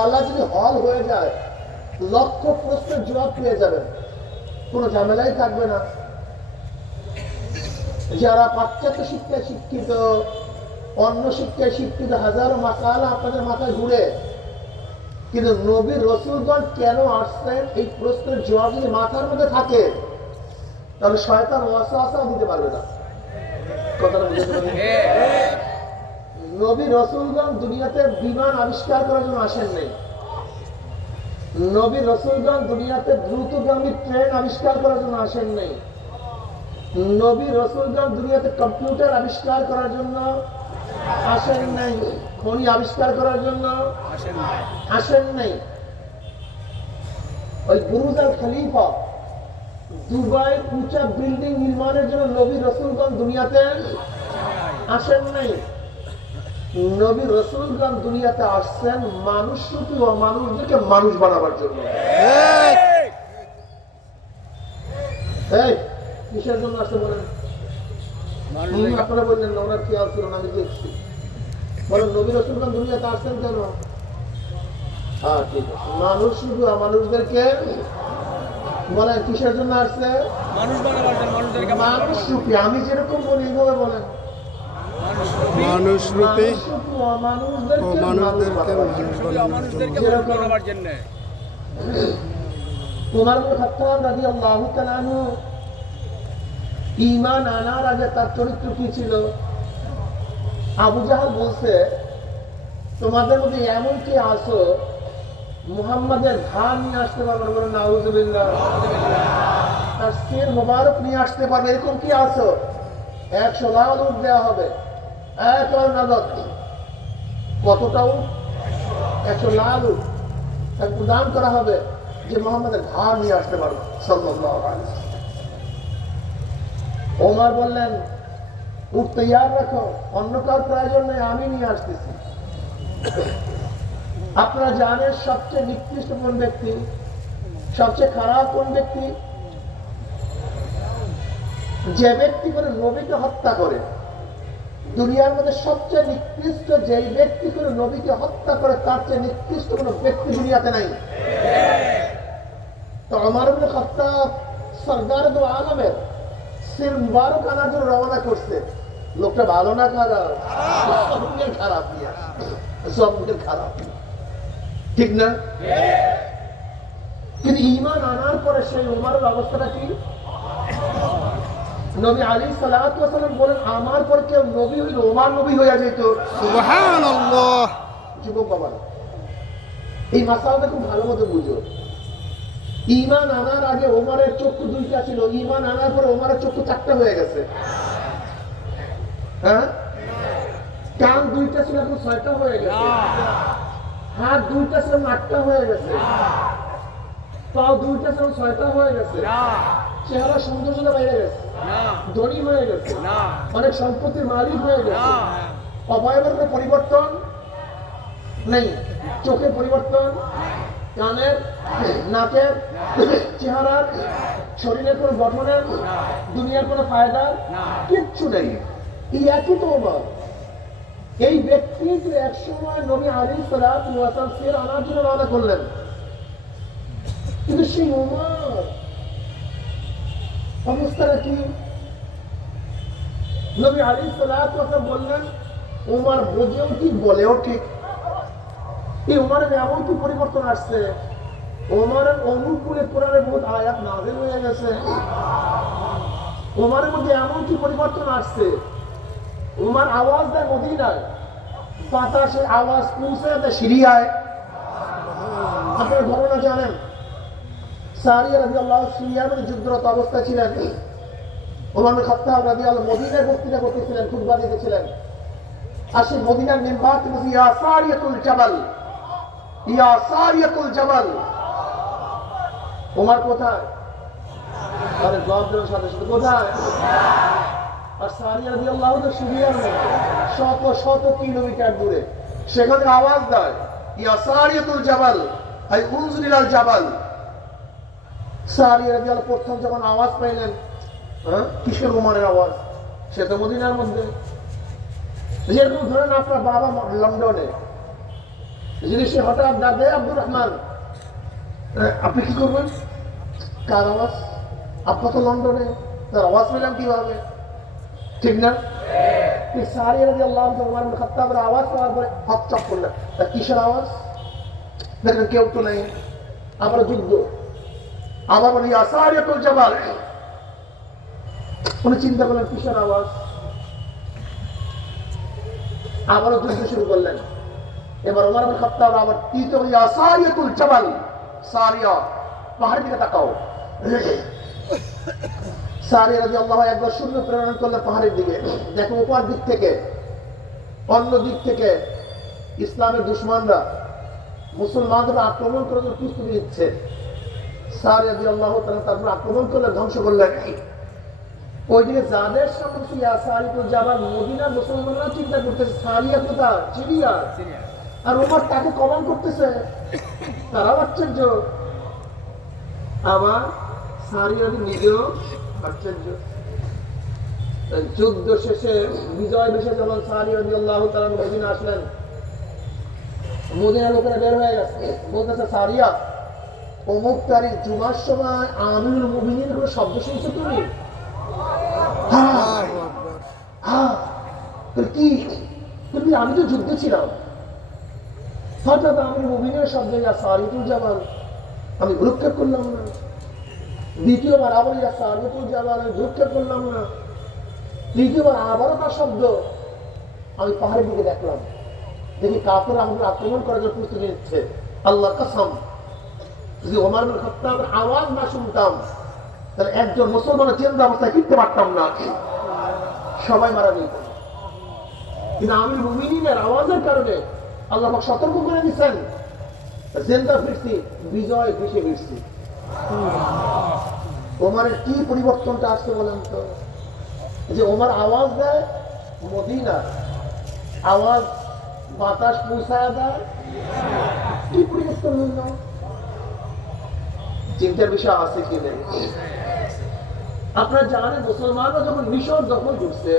আল্লাহ যদি হল হয়ে যায়, লক্ষ প্রশ্নের জবাব পেয়ে যাবেন, কোনো ঝামেলাই থাকবে না। যারা পাশ্চাত্য শিক্ষায় শিক্ষিত, অন্য শিক্ষায় শিক্ষিত, হাজারো মাসালা আপনাদের মাথায় ঘুরে, কিন্তু নবী রসুলগণ কেন আসছেন এই প্রশ্নের জবাব যদি মাথার মধ্যে থাকে, তাহলে শয়তান ওয়াসওয়াসাও দিতে পারবে না। কথাটা বুঝতে পারবেন? নবী রসুলগণ দুনিয়াতে বিমান আবিষ্কার করার জন্য আসেন নাই। নবী রসুলগণ দুনিয়াতে দ্রুতগামী ট্রেন আবিষ্কার করার জন্য আসেন নাই। নবী রসুলগণ দুনিয়াতে কম্পিউটার আবিষ্কার করার জন্য আসেন নাই। খনি আবিষ্কার করার জন্য আসেন নাই। ওই বুরুজ আল খলিফা, দুবাই উঁচা বিল্ডিং নির্মাণের জন্য নবী রসুলগণ দুনিয়াতে আসেন নাই। নবী রসুলগণ দুনিয়াতে আসছেন মানুষ রূপী ও মানুষদেরকে মানুষ বানাবার জন্য। কিসের জন্য আসতে বলেন? আপনারা বললেন না, ওনার খেয়াল ছিল না, আমি দেখছি। বলেন নবী রসুলগণ দুনিয়াতে আসছেন কেন? হ্যাঁ, ঠিক আছে, মানুষ রূপী ও মানুষদেরকে বলেন কিসের জন্য আসছে? মানুষ বানাবার জন্য। মানুষ রূপী, আমি যেরকম বলি এইভাবে বলেন, মানুষ রূপে ও মানুষদেরকে বানাবার জন্য। উমর ইবনে খাত্তাব রাদিয়াল্লাহু তাআলা আনহু ঈমান আনার আগে তার চরিত্র কি ছিল? আবু জাহল বলছে, তোমাদের মধ্যে এমন কি আছো মুহাম্মাদের ধান নিয়ে আসতে পারবে? বলে নাউযুবিল্লাহ। তার সির মোবারক নিয়ে আসতে পারবে, এরকম কি আছো? 100 লাখ উট দেওয়া হবে, একবার নগদ। কতটা উট? 100 লাখ উট তাকে প্রদান করা হবে যে মুহাম্মাদের ধান নিয়ে আসতে পারবে সাল্লাল্লাহু আলাইহি ওয়াসাল্লাম। ওমর বললেন, উট তৈয়ার রাখো, অন্য কার প্রয়োজন নেই, আমি নিয়ে আসতেছি। আপনারা জানেন সবচেয়ে নিকৃষ্ট কোন ব্যক্তি, সবচেয়ে খারাপ কোন ব্যক্তি? যে ব্যক্তি করে নবীকে হত্যা করে। দুনিয়ার মধ্যে সবচেয়ে নিকৃষ্ট যেই ব্যক্তি করে নবীকে হত্যা করে, তার চেয়ে নিকৃষ্ট কোন ব্যক্তি দুনিয়াতে নাই। তো ওমর ইবনে খাত্তাব সরদার দু আলমের সির মুবারক আনার জন্য রওনা করছে। লোকটা ভালো না খারাপ? খারাপ, সবগুলো খারাপ, ঠিক না? কিন্তু ঈমান আনার পরে সেই ওমরের অবস্থাটা কি? নবী আলাইহিস সালাতু ওয়াস সালাম বলেন, আমার পর কেউ নবী হইল ওমর নবী হইয়া যেত। সুবহানাল্লাহ। যুবক বাবারা, এই মাসালাটা খুব ভালো মতো বুঝো। ঈমান আনার আগে ওমরের চক্ষু দুইটা ছিল, ঈমান আনার পরে ওমরের চক্ষু চারটা হয়ে গেছে। হ্যাঁ, কান দুইটা ছিল, এখন 6টা হয়ে গেছে। হাত দুইটা ছিল, 8টা হয়ে গেছে। পাও দুইটা ছিল, 6টা হয়ে গেছে। চেহারা সৌন্দর্যতা বেড়ে গেছে, ধনী হয়ে গেছে, অনেক সম্পত্তির মালিক হয়ে গেছে। অবয়বের কোনো পরিবর্তন নেই, চোখের পরিবর্তন, কানের, নাকের, চেহারার, শরীরের কোনো গঠনের, দুনিয়ার কোনো ফায়দা কিচ্ছু নেই। এই একই তো ওমর। এই ব্যক্তি এক সময় নবী আলাইহিস সালাতু ওয়াস সালাম ফের আনার জন্য রওনা করলেন, কিন্তু সেই ওমর অবস্থাটা কি? নবী আলাইহিস সালাতু ওয়াস সালাম বললেন, ওমর বোঝেও ঠিক বলেও ঠিক। এই ওমরের এমন কি পরিবর্তন আসছে, ওমরের অনুকূলে কোরআনের বহুত আয়াত নাযিল হয়ে গেছে। ওমরের মধ্যে এমন কি পরিবর্তন আসছে, ওমর আওয়াজ দেয় মদিনায়, বাতাসে আওয়াজ পৌঁছে দেয় সিরিয়ায়। আপনারা ঘটনা জানেন, সারিয়া রাদিয়াল্লাহু সিরিয়ার মধ্যে যুদ্ধরত অবস্থায় ছিলেন। ওমর ইবনে খাত্তাব রাদিয়াল্লাহু মদিনায় বক্তৃতা করতেছিলেন, খুতবা দিতেছিলেন। আর সেই মদিনার মিম্বার থেকে ইয়া সারিয়াতুল জাবাল, ইয়া সারিয়াতুল জাবাল। ওমর কোথায়? আরে জবাব দেওয়ার সাথে সাথে কোথায়? আর সারিয়া রাদিয়াল্লাহু তো সিরিয়ার মধ্যে শত শত কিলোমিটার দূরে। সেখানে আওয়াজ দেয়, ইয়া সারিয়াতুল জাবাল, আই উনজিল আল জাবাল। সারিয়া রাদিয়াল্লাহু প্রথম যখন আওয়াজ পাইলেন, কিসের ওমরের আওয়াজ? সে তো মদিনার মধ্যে। যেরকম ধরেন আপনার বাবা লন্ডনে, যদি সে হঠাৎ ডাকে আব্দুর রহমান, আপনি কি করবেন? কার আওয়াজ? আপনার তো লন্ডনে, তার আওয়াজ পেলাম কিভাবে? ঠিক না? সারি রাদিয়াল্লাহু তাআলা খাত্তাবের আওয়াজ পাওয়ার পরে হক চক করলেন, তা কিসের আওয়াজ? দেখেন কেউ তো নেই, আবার যুদ্ধ, আবার বলি আসারিয়াতুল জাবাল। উনি চিন্তা করলেন কিসের আওয়াজ, আবারও যুদ্ধ শুরু করলেন। এবার ওমর ইবনে খাত্তাব আবার তৃতীয় বলি আসারিয়াতুল জাবাল, সারিয়া পাহাড়ের দিকে তাকাও। সারি রাদিয়াল্লাহু একবার সৈন্য প্রেরণ করলেন পাহাড়ের দিকে, দেখো উপর দিক থেকে, অন্য দিক থেকে ইসলামের দুশমনরা মুসলমানদের আক্রমণ করার জন্য প্রস্তুতি নিচ্ছে। সারি রাদিয়াল্লাহু তাআলা তারপর আক্রমণ করলে ধ্বংস করলেন। ওইদিকে যাদের সামনে সারিয়াতুল জাবাল, মদিনার মুসলমানরা চিন্তা করতেছে সারিয়া কোথায়, সিরিয়া, আর ওমর তাকে কমান করতেছে, তারাও আশ্চর্য। আবার সারিয়া নিজেও আশ্চর্য। যুদ্ধ শেষে বিজয় বেশে যখন সারি রাদিয়াল্লাহু তাআলা মদিনা আসলেন, মদিনার লোকেরা বের হয়ে গেছে, বলতেছে সারিয়া, অমুক তারিখ জুমার সময় আমিরুল মুমিনিন কোনো শব্দ শুনছো তুমি? হ্যাঁ। কি? তুমি? আমি তো যুদ্ধে ছিলাম, হঠাৎ আমিরুল মুমিনিনের শব্দে সারিয়াতুল জাবাল, আমি ভ্রুক্ষেপ করলাম না। দ্বিতীয়বার আবার সারিয়াতুল জাবাল, আমি ভ্রুক্ষেপ করলাম না। তৃতীয়বার আবারও তার শব্দ, আমি পাহাড়ের দিকে দেখলাম, দেখি কাফেররা আমাদের আক্রমণ করার জন্য প্রস্তুতি নিচ্ছে। আল্লাহর কসম, যদি ওমর ইবনে খাত্তাবের আওয়াজ না শুনতাম তাহলে একজন মুসলমানের জিন্দা অবস্থায় ফিরতে পারতাম না, সবাই মারা যেত। কিন্তু আমিরুল মুমিনিনের আওয়াজের কারণে আল্লাহ পাক সতর্ক করে দিচ্ছেন, জিন্দা ফিরছি, বিজয় ভেসে ফিরছি। ওমরের কি পরিবর্তনটা আসছে বলেন তো? যে ওমর আওয়াজ দেয় মদিনা, আওয়াজ বাতাস পৌঁছায় দেয়, কি পরিবর্তন হইল? চিন্তার বিষয় আছে কি নেই? আপনারা জানেন মুসলমানরা যখন মিশর দখল করছে,